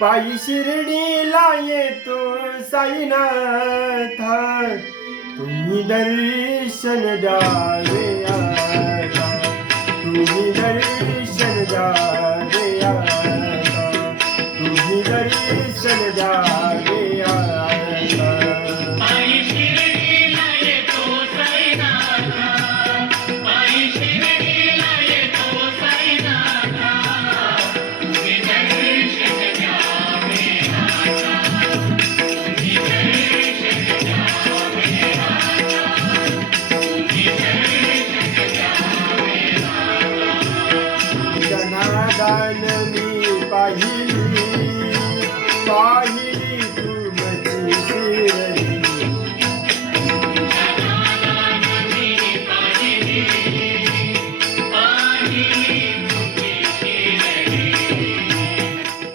पायी शिर्डीला येतो साईनाथ, तुम्ही दर्शन द्यावे आता, तुम्ही दर्शन द्यावे आता, तुम्ही दर्शन द्यावे आता. पायी शिर्डीला येतो साईनाथ, पायी शिर्डीला येतो साईनाथ, तुम्ही दर्शन द्यावे आता, तुम्ही दर्शन द्यावे आता, तुम्ही दर्शन द्यावे आता. जनार्दन मी पाहिली पाहिली तुमची शिर्डी,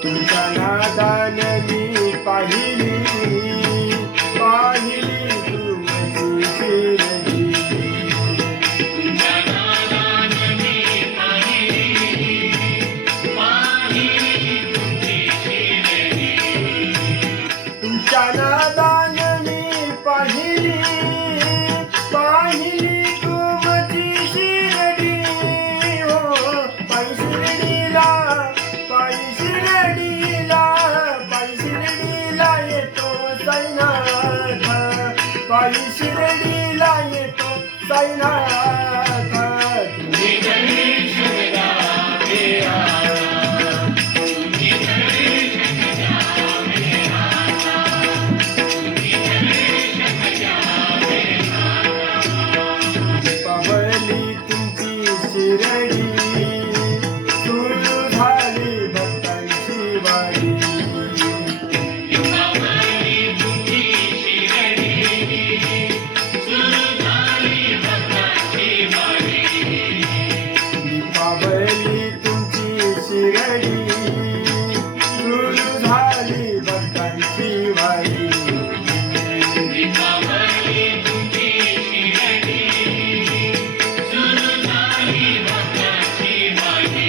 तुमच्या नादान मी पाहिली पाहिली तुमची शिर्डी. तुमच्या नादान मी पाहिली पाहिली तुमची शिर्डी, हो पायी शिर्डीला पायी शिर्डीला पायी शिर्डीला येतो साईनाथ, पायी शिर्डीला येतो साईनाथ, तुम्ही दर्शन द्यावे आता, तुम्ही दर्शन द्यावे आता, तुम्ही दर्शन द्यावे आता. पावली तुमची शिर्डी, सुरू झाली भक्तांची वारी, पावली तुमची शिर्डी, सुरू झाली भक्तांची वारी. पावली तुमची शिर्डी, सुरू झाली भक्तांची वारी. पावली तुमची शिर्डी, सुरू झाली भक्तांची वारी.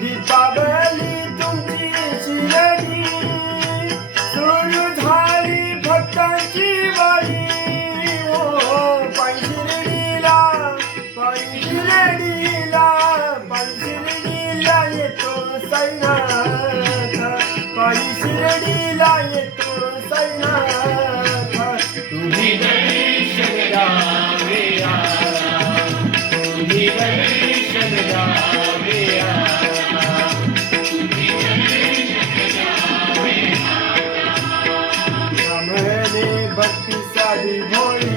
दीपावली तुमची शिर्डी, सुरू झाली भक्तांची वारी, हो पायी शिर्डीला पायी शिर्डीला पायी शिर्डीला येतो साईनाथ, पायी शिर्डीला येतो साईनाथ, तुम्ही दर्शन द्यावे आता, तुम्ही दर्शन द्यावे आता, तुम्ही दर्शन द्यावे आता. म्हणे भक्ती साधी भोळी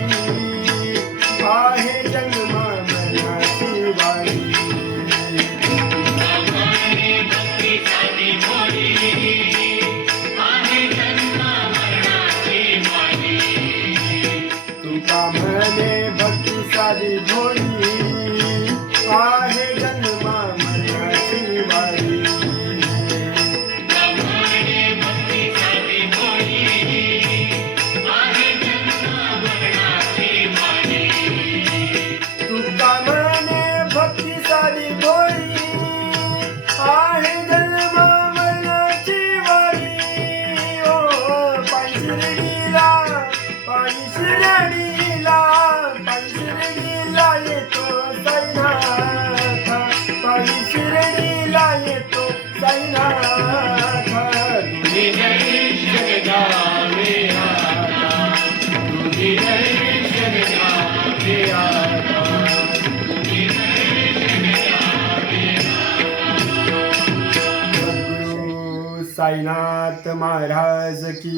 आहे जन्मा मनाची वारी. पावली भक्ती साधी भोळी आहे जन्म मरणाची वारी. तुका म्हणे भक्ती साधी भोळी आहे जन्मा मनाची वारी. पावली भक्ती साधी भोळी आहे जन्म मरणाची वारी. तुका म्हणे भक्ती साधी भोळी आहे जन्मा मरणाची वारी, ओ पायी शिर्डीला पायी शिर्डीला पायी शिर्डीला येतो साईनाथ, पायी शिर्डीला येतो साईनाथ, तुम्ही दर्शन द्यावे आता, तुम्ही दर्शन द्यावे आता, तुम्ही दर्शन द्यावे आता. सद्गुरु साईनाथ महाराज की